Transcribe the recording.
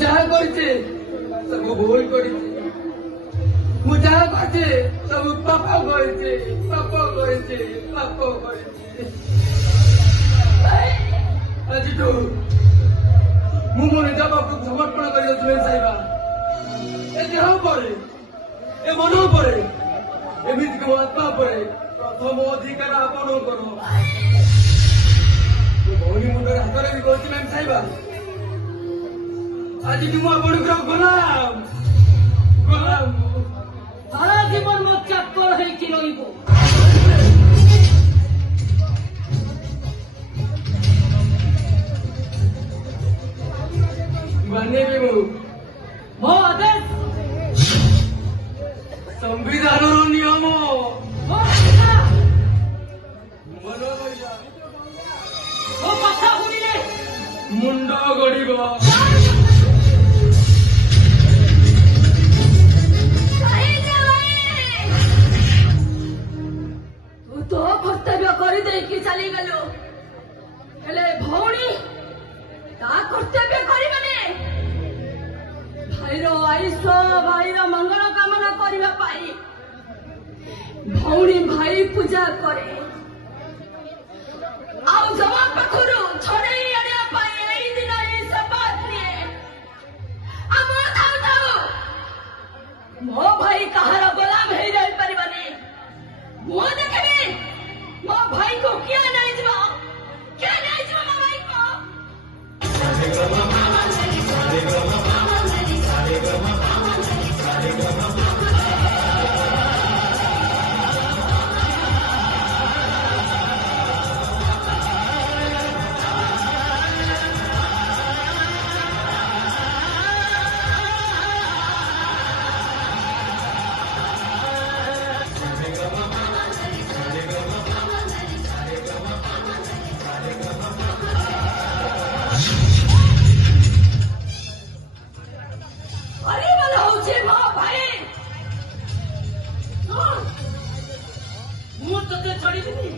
जहाँ करते सब भूल करते जहाँ करते सब पाप करते आज ମୁଁ ମୋର ଜବାବକୁ ସମର୍ପଣ କରିବାକୁ ତୁମେ ଚାହିଁବା ଏ ଦେହ ଉପରେ ଏ ମନ ଉପରେ ଏମିତି ମୋ ଆତ୍ମା ଉପରେ ପ୍ରଥମ ଅଧିକାର ଆପଣଙ୍କର ଭଉଣୀ ମୁଣ୍ଡରେ ହାତରେ ବି କହୁଛି ମ୍ୟାମ୍ ଚାହିଁବା ଆଜି ମୁଁ ଆପଣଙ୍କର ଗୋଲାମ ସାରା ଜୀବନ ମୋ ଚାକର ହେଇକି ରହିବ। ମାନିବି ମୋ ଆଦେଶ ସମ୍ବିଧାନର ନିୟମ ମୋ କଥା ମୋ କଥା ଶୁଣିଲେ ମୁଣ୍ଡ ଗଡ଼ିବ। ତୁ ତ କର୍ତ୍ତବ୍ୟ କରିଦେଇକି ଚାଲିଗଲୁ ହେଲେ ଭଉଣୀ ତା କର୍ତ୍ତବ୍ୟ କରିବନି। ଭାଇର ଆୟୁଷ ଭାଇର ମଙ୍ଗଳ କାମନା କରିବା ପାଇଁ ଭଉଣୀ ଭାଇ ପୂଜା କରେ ଆଉ ଜମା ପାଖରୁ ଛଡେଇ ଆଣିବା ପାଇଁ ଏଇ ଦିନ ଏଇ ଶପଥ ନିଏ। ଆମର ଥାଉ ଥାଉ ମୋ ଭାଇ କାହାର ଗୋଲାମ ହେଇଯାଇ ପାରିବନି। ମୁଁ ଦେଖିବି ମୋ ଭାଇକୁ କିଏ ନେଇଯିବ ମୋ ଭାଇକୁ। ମୁଁ ତତେ ଛାଡ଼ିବିନି।